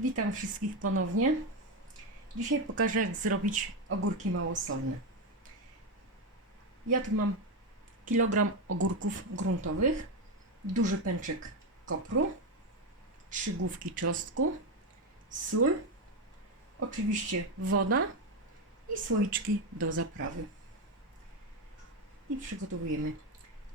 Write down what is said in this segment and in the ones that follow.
Witam wszystkich ponownie. Dzisiaj pokażę, jak zrobić ogórki małosolne. Ja tu mam kilogram ogórków gruntowych, duży pęczek kopru, trzy główki czosnku, sól, oczywiście woda i słoiczki do zaprawy. I przygotowujemy.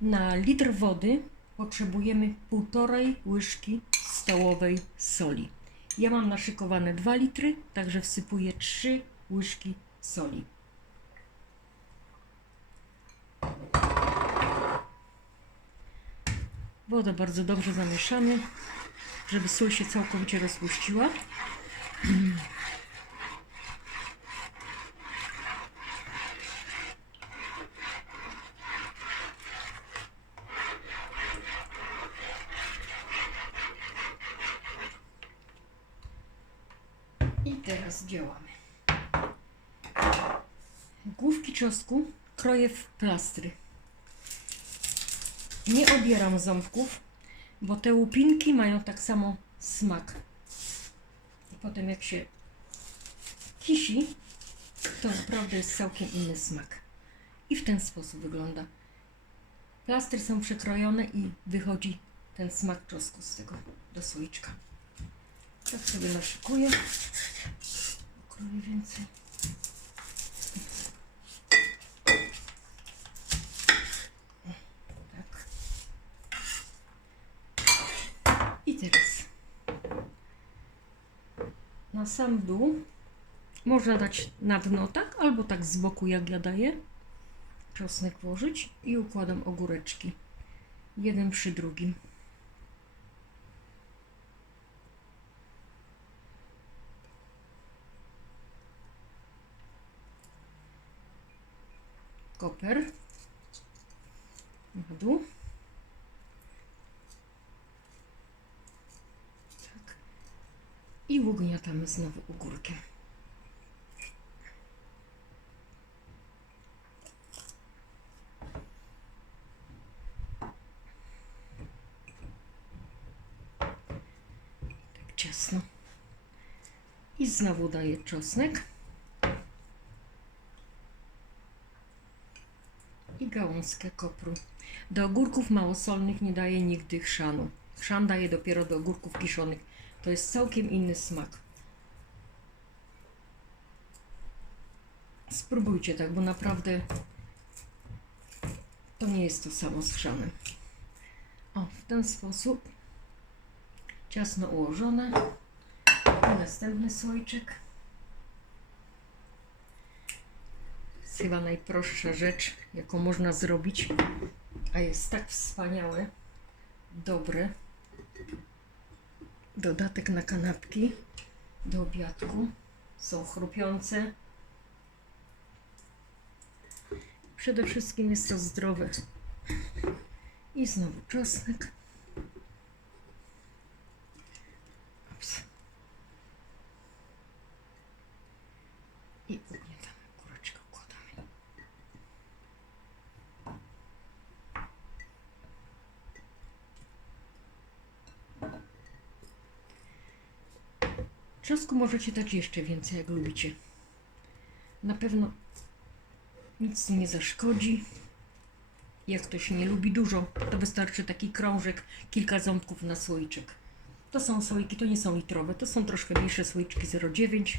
Na litr wody potrzebujemy półtorej łyżki stołowej soli. Ja mam naszykowane 2 litry, także wsypuję 3 łyżki soli. Wodę bardzo dobrze zamieszamy, żeby sól się całkowicie rozpuściła. I teraz działamy. Główki czosnku kroję w plastry. Nie obieram ząbków, bo te łupinki mają tak samo smak. I potem jak się kisi, to naprawdę jest całkiem inny smak. I w ten sposób wygląda. Plastry są przekrojone i wychodzi ten smak czosnku z tego do słoiczka. Tak sobie naszykuję. Kroję więcej. Tak. I teraz na sam dół można dać na dno tak, albo tak z boku jak ja daję. Czosnek włożyć i układam ogóreczki. Jeden przy drugim. koper na dół. Tak. I ugniatamy znowu ogórkiem. Tak ciasno. I znowu daję czosnek. i gałązkę kopru. Do ogórków małosolnych nie daję nigdy chrzanu. Chrzan daję dopiero do ogórków kiszonych. To jest całkiem inny smak. Spróbujcie tak, bo naprawdę to nie jest to samo z. O, w ten sposób ciasno ułożone. I następny słoiczek. jest chyba najprostsza rzecz, jaką można zrobić, a jest tak wspaniałe, dobre. Dodatek na kanapki do obiadku. Są chrupiące. Przede wszystkim jest to zdrowe. I znowu czosnek. Ups. I ugniatamy kureczkę, układamy. Czosnku możecie dać jeszcze więcej, jak lubicie. Na pewno nic nie zaszkodzi. Jak ktoś nie lubi dużo, to wystarczy taki krążek, kilka ząbków na słoiczek. To są słoiki, to nie są litrowe, to są troszkę mniejsze słoiczki 0,9.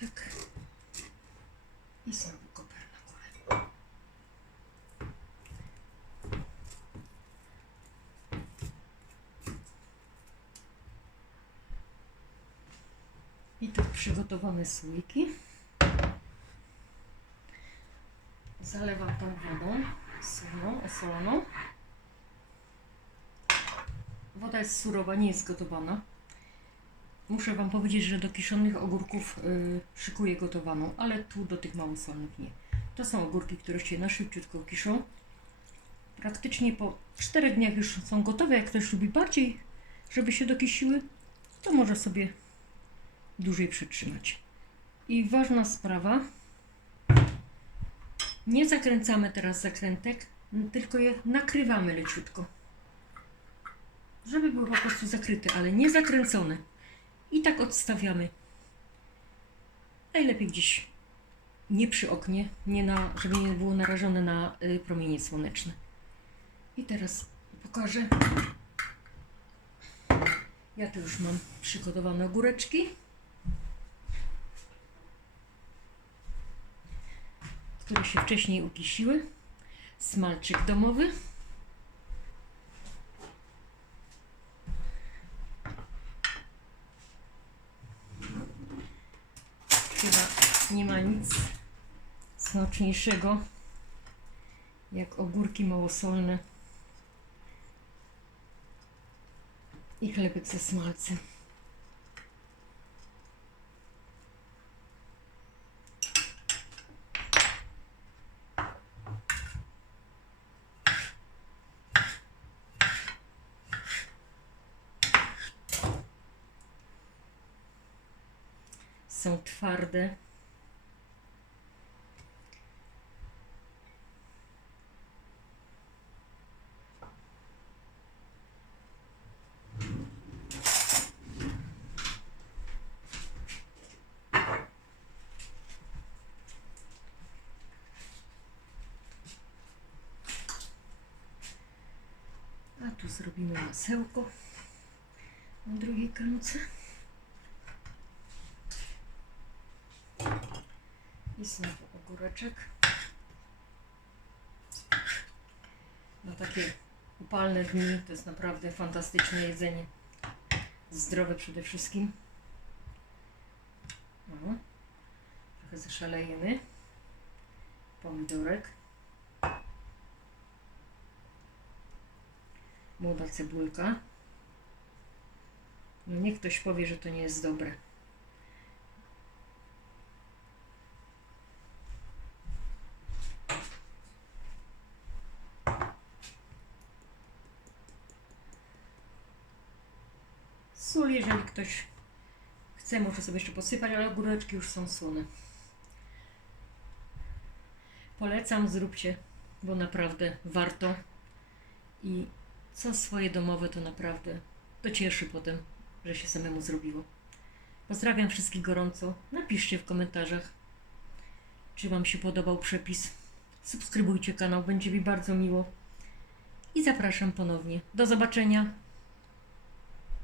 Tak. I znowu koper na górę. I tu przygotowane słoiki. Zalewam tą wodą solną, osoloną. Woda jest surowa, nie jest gotowana. Muszę Wam powiedzieć, że do kiszonych ogórków y, szykuję gotowaną, ale tu do tych małosolnych nie. To są ogórki, które się na szybciutko kiszą. Praktycznie po 4 dniach już są gotowe. Jak ktoś lubi bardziej, żeby się dokisiły, to może sobie dłużej przytrzymać. I ważna sprawa, nie zakręcamy teraz zakrętek, Tylko je nakrywamy leciutko. Żeby były po prostu zakryte, ale nie zakręcone. I tak odstawiamy. Najlepiej gdzieś nie przy oknie, nie na, żeby nie było narażone na y, promienie słoneczne. I teraz pokażę. Ja tu już mam przygotowane ogóreczki. Które się wcześniej ukisiły. Smalczyk domowy. Chyba nie ma nic smaczniejszego jak ogórki małosolne i chlebek ze smalcem. Są twarde. A tu zrobimy masełko na drugiej kręce. I znowu ogóreczek. Na takie upalne dni to jest naprawdę fantastyczne jedzenie. Zdrowe przede wszystkim. O, trochę zaszalejemy. Pomidorek. Młoda cebulka. No niech ktoś powie, że to nie jest dobre. Sól, jeżeli ktoś chce, może sobie jeszcze posypać, ale ogóreczki już są słone. Polecam, zróbcie, bo naprawdę warto. I co swoje domowe, to naprawdę to cieszy potem, że się samemu zrobiło. Pozdrawiam wszystkich gorąco. Napiszcie w komentarzach, czy Wam się podobał przepis. Subskrybujcie kanał, będzie mi bardzo miło. I zapraszam ponownie. Do zobaczenia.